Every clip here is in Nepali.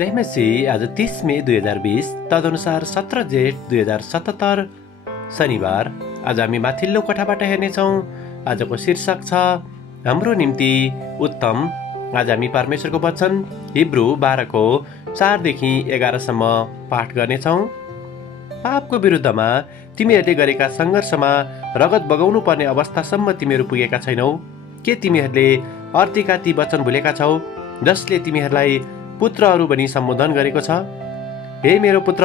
जय मसीह। आज 30 मे 2020 तदनुसार 17 जेठ 2077 शनिबार। आज हामी माथिल्लो कोठाबाट हेर्नेछौँ। आजको शीर्षक छ हाम्रो निम्ति उत्तम। आज हामी परमेश्वरको वचन हिब्रू 12 को 4 देखि 11 सम्म पाठ गर्नेछौँ। पापको विरुद्धमा तिमीहरूले गरेका सङ्घर्षमा रगत बगाउनु पर्ने अवस्थासम्म तिमीहरू पुगेका छैनौ। के तिमीहरूले अर्तीका ती वचन भुलेका छौ जसले तिमीहरूलाई पुत्रहरू भनी सम्बोधन गरेको छ? हे मेरो पुत्र,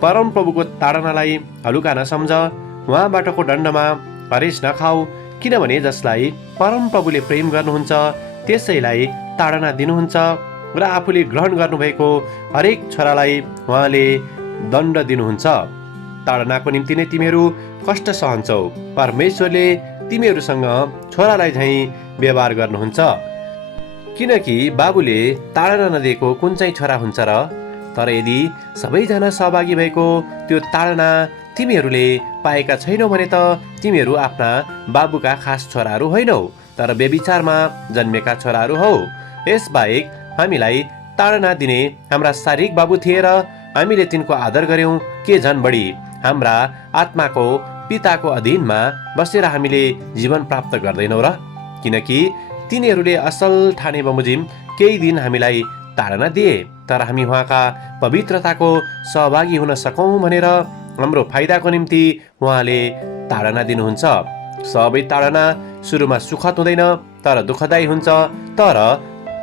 परमप्रभुको ताडनालाई हलुका नसम्झ, उहाँबाटको दण्डमा हरेस नखाऊ, किनभने जसलाई परमप्रभुले प्रेम गर्नुहुन्छ त्यसैलाई ताडना दिनुहुन्छ र आफूले ग्रहण गर्नुभएको हरेक छोरालाई उहाँले दण्ड दिनुहुन्छ। ताडनाको निम्ति नै तिमीहरू कष्ट सहन्छौ। परमेश्वरले तिमीहरूसँग छोरालाई झैँ व्यवहार गर्नुहुन्छ, किनकि बाबुले ताडना नदिएको कुन चाहिँ छोरा हुन्छ र? तर यदि सबैजना सहभागी भएको त्यो ताडना तिमीहरूले पाएका छैनौ भने त तिमीहरू आफ्ना बाबुका खास छोराहरू होइनौ, तर व्यभिचारमा जन्मेका छोराहरू हौ। यसबाहेक हामीलाई ताडना दिने हाम्रा शारीरिक बाबु थिए र हामीले तिनको आदर गर्यौं। के झन् बढी हाम्रा आत्माको पिताको अधीनमा बसेर हामीले जीवन प्राप्त गर्दैनौ र? किनकि तिनीहरूले असल ठाने बमोजिम केही दिन हामीलाई ताडना दिए, तर हामी उहाँका पवित्रताको सहभागी हुन सकौँ भनेर हाम्रो फाइदाको निम्ति उहाँले ताडना दिनुहुन्छ। सबै ताडना सुरुमा सुखद हुँदैन तर दुःखदायी हुन्छ, तर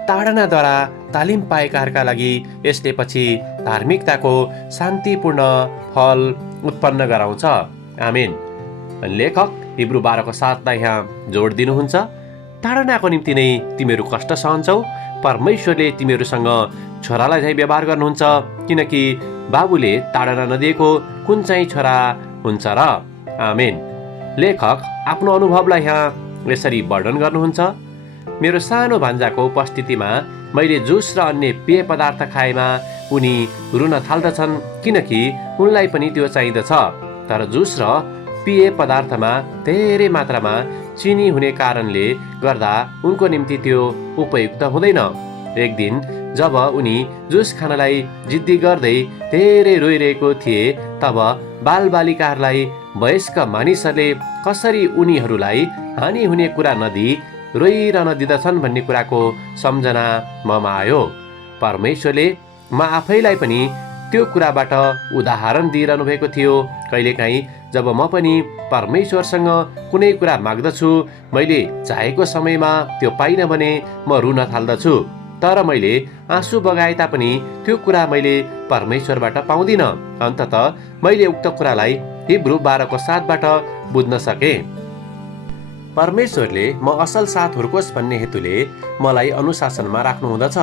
ताडनाद्वारा तालिम पाएकाहरूका लागि यसले पछि धार्मिकताको शान्तिपूर्ण फल उत्पन्न गराउँछ। आमेन। लेखक हिब्रू 12 को 7 लाई यहाँ जोड दिनुहुन्छ। ताडनाको निम्ति नै तिमीहरू कष्ट सहन्छौ। परमेश्वरले तिमीहरूसँग छोरालाई झैँ व्यवहार गर्नुहुन्छ, किनकि बाबुले ताडना नदिएको कुन चाहिँ छोरा हुन्छ र? आमेन। लेखक आफ्नो अनुभवलाई यहाँ यसरी वर्णन गर्नुहुन्छ। मेरो सानो भान्जाको उपस्थितिमा मैले जुस र अन्य पेय पदार्थ खाएमा उनी रुन थाल्दछन्, किनकि उनलाई पनि त्यो चाहिँदछ। तर जुस र पेय पदार्थमा धेरै मात्रामा चिनी हुने कारणले गर्दा उनको निम्ति त्यो उपयुक्त हुँदैन। एक दिन जब उनी जुस खानलाई जिद्दी गर्दै धेरै रोइरहेको थिए, तब बालबालिकाहरूलाई वयस्क मानिसहरूले कसरी उनीहरूलाई हानि हुने कुरा नदिई रोइरहन दिँदछन् भन्ने कुराको सम्झना ममा आयो। परमेश्वरले म आफैलाई पनि त्यो कुराबाट उदाहरण दिइरहनु भएको थियो। कहिलेकाहीँ जब म पनि परमेश्वरसँग कुनै कुरा माग्दछु, मैले चाहेको समयमा त्यो पाइन भने म रुन थाल्दछु, तर मैले आँसु बगाए तापनि त्यो कुरा मैले परमेश्वरबाट पाउँदिन। अन्ततः मैले उक्त कुरालाई हिब्रू 12 को 7 बाट बुझ्न सके। परमेश्वरले म असल साथ हुर्कोस् भन्ने हेतुले मलाई अनुशासनमा राख्नु हुँदछ।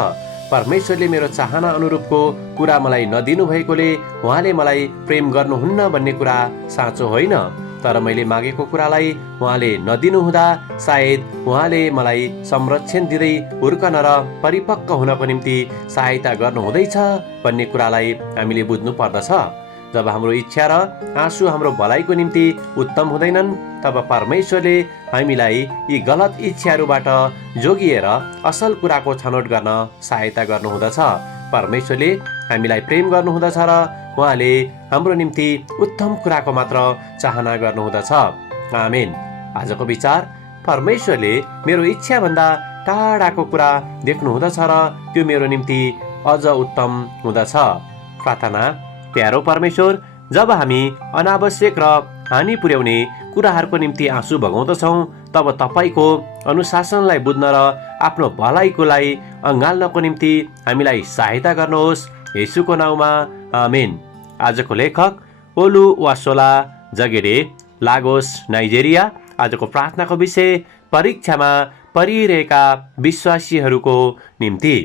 परमेश्वरले मेरो चाहना अनुरूपको कुरा मलाई नदिनु भएकोले उहाँले मलाई प्रेम गर्नुहुन्न भन्ने कुरा साँचो होइन, तर मैले मागेको कुरालाई उहाँले नदिनु हुँदा सायद उहाँले मलाई संरक्षण दिँदै हुर्कन र परिपक्व हुनको निम्ति सहायता गर्नु हुँदैछ भन्ने कुरालाई हामीले बुझ्नु पर्दछ। जब हाम्रो इच्छा र आँसु हाम्रो भलाइको निम्ति उत्तम हुँदैनन्, तब परमेश्वरले हामीलाई यी गलत इच्छाहरूबाट जोगिएर असल कुराको छनौट गर्न सहायता गर्नुहुँदछ। परमेश्वरले हामीलाई प्रेम गर्नुहुँदछ र उहाँले हाम्रो निम्ति उत्तम कुराको मात्र चाहना गर्नुहुँदछ। आमेन। आजको विचार, परमेश्वरले मेरो इच्छाभन्दा टाढाको कुरा देख्नुहुँदछ र त्यो मेरो निम्ति अझ उत्तम हुँदछ। प्रार्थना। प्यारो परमेश्वर, जब हामी अनावश्यक र हानि पुर्याउने कुराहरूको निम्ति आँसु बगाउँदछौँ, तब तपाईँको अनुशासनलाई बुझ्न र आफ्नो भलाइको लागि अँगाल्नको निम्ति हामीलाई सहायता गर्नुहोस्। येशूको नाउँमा आमेन। आजको लेखक ओलु वासोला जगेडे, लागोस, नाइजेरिया। आजको प्रार्थनाको विषय परीक्षामा परिरहेका विश्वासीहरूको निम्ति।